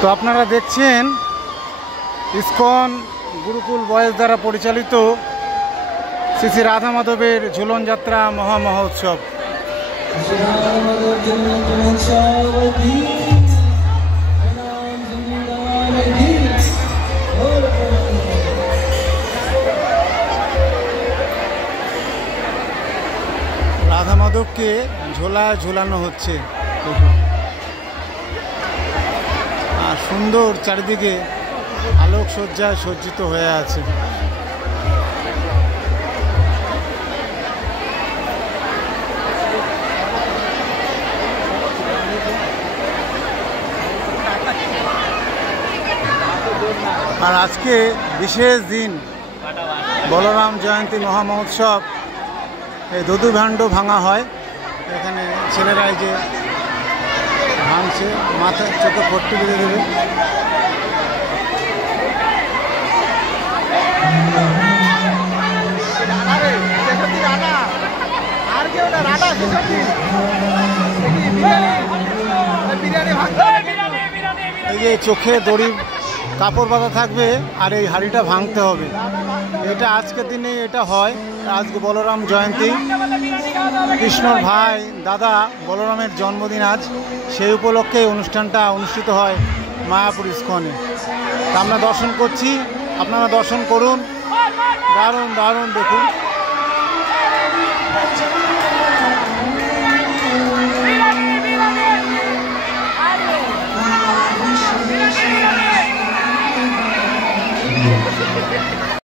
তো আপনারা দেখছেন ইসকন গুরুকুল বয়েজ দ্বারা পরিচালিত শ্রী শ্রী রাধা মাধবের ঝুলন যাত্রা মহামহোৎসব। রাধা মাধবকে ঝোলায় ঝোলানো হচ্ছে, আর সুন্দর চারিদিকে আলোকসজ্জায় সজ্জিত হয়ে আছে। আর আজকে বিশেষ দিন, বলরাম জয়ন্তী মহামহোৎসব। এই দধু ভাণ্ড ভাঙা হয়, এখানে ছেলেরাই যে ভাঙছে, মাথায় চোখে পট্টি বেঁধে দেবে। এই যে চোখে দড়ি কাপড় বাঁধা থাকবে, আর এই হাঁড়িটা ভাঙতে হবে। এটা আজকের দিনে এটা হয়। আজকে বলরাম জয়ন্তী, কৃষ্ণর ভাই দাদা বলরামের জন্মদিন আজ, সেই উপলক্ষে অনুষ্ঠানটা অনুষ্ঠিত হয় মায়াপুর ইস্কনে। আমরা দর্শন করছি, আপনারা দর্শন করুন। দারুণ দারুণ দেখুন।